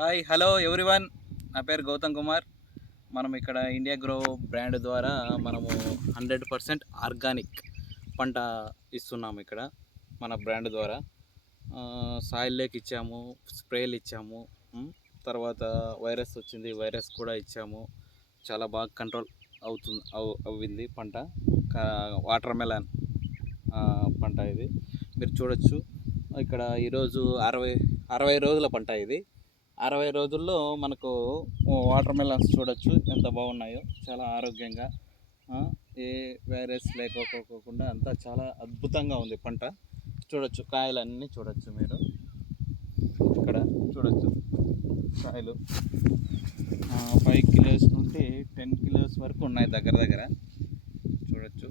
Hi hello everyone, నా పేరు గౌతమ్ కుమార్. మనం ఇక్కడ ఇండియా గ్రో బ్రాండ్ ద్వారా మనము 100% ఆర్గానిక్ పంట ఇస్తున్నాము. ఇక్కడ మన బ్రాండ్ ద్వారా సాయిల్ లేక్ ఇచ్చాము, స్ప్రేలు ఇచ్చాము, తర్వాత వైరస్ వచ్చింది, వైరస్ కూడా ఇచ్చాము. చాలా బాగా కంట్రోల్ అవ్వింది పంట. వాటర్ మెలన్ పంట ఇది మీరు చూడొచ్చు. ఇక్కడ ఈరోజు 60 రోజుల పంట ఇది. 60 రోజుల్లో మనకు వాటర్ మెలన్స్ చూడొచ్చు ఎంత బాగున్నాయో, చాలా ఆరోగ్యంగా, ఏ వైరస్ లేకపోకుండా అంతా చాలా అద్భుతంగా ఉంది పంట. చూడొచ్చు, కాయలన్నీ చూడొచ్చు మీరు ఇక్కడ చూడొచ్చు. కాయలు 5 కిలోస్ నుండి 10 కిలోస్ వరకు ఉన్నాయి దగ్గర దగ్గర. చూడొచ్చు,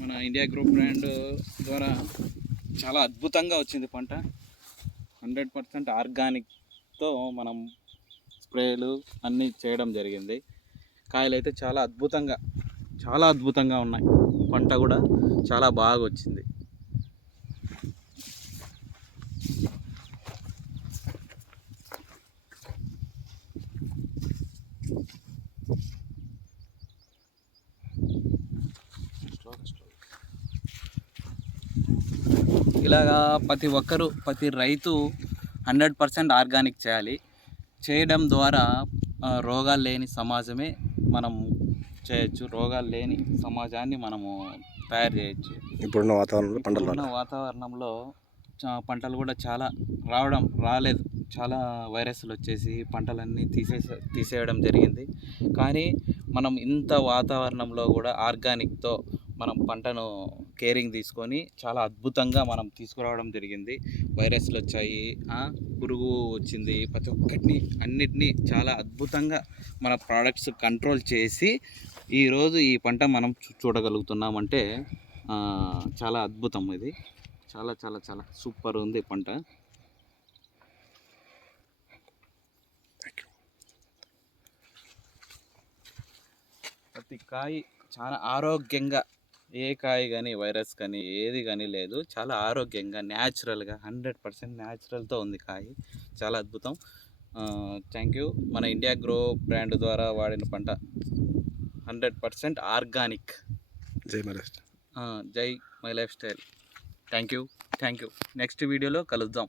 మన ఇండియా గ్రూప్ బ్రాండ్ ద్వారా చాలా అద్భుతంగా వచ్చింది పంట. 100% ఆర్గానిక్తో మనం స్ప్రేలు అన్నీ చేయడం జరిగింది. కాయలు అయితే చాలా అద్భుతంగా ఉన్నాయి. పంట కూడా చాలా బాగా వచ్చింది. ఇలాగా ప్రతి రైతు 100% ఆర్గానిక్ చేయాలి. చేయడం ద్వారా రోగాలు లేని సమాజమే మనం చేయొచ్చు. రోగాలు లేని సమాజాన్ని మనము తయారు చేయొచ్చు. ఇప్పుడున్న వాతావరణంలో పంటలు కూడా చాలా రాలేదు. చాలా వైరస్లు వచ్చేసి పంటలన్నీ తీసేయడం జరిగింది. కానీ మనం ఇంత వాతావరణంలో కూడా ఆర్గానిక్తో మనం పంటను కేరింగ్ తీసుకొని చాలా అద్భుతంగా మనం తీసుకురావడం జరిగింది. వైరస్లు వచ్చాయి, పురుగు వచ్చింది, ప్రతి అన్నిటినీ చాలా అద్భుతంగా మన ప్రోడక్ట్స్ కంట్రోల్ చేసి ఈరోజు ఈ పంట మనం చూడగలుగుతున్నామంటే చాలా అద్భుతం. ఇది చాలా చాలా చాలా సూపర్ ఉంది పంట. ప్రతి కాయ చాలా ఆరోగ్యంగా, ఏ కాయ కానీ వైరస్ కానీ ఏది కానీ లేదు. చాలా ఆరోగ్యంగా న్యాచురల్గా 100% న్యాచురల్తో ఉంది కాయ. చాలా అద్భుతం. Thank you. మన ఇండియా గ్రో బ్రాండ్ ద్వారా వాడిన పంట 100% ఆర్గానిక్. జై my life style. Thank you. Next వీడియోలో కలుద్దాం.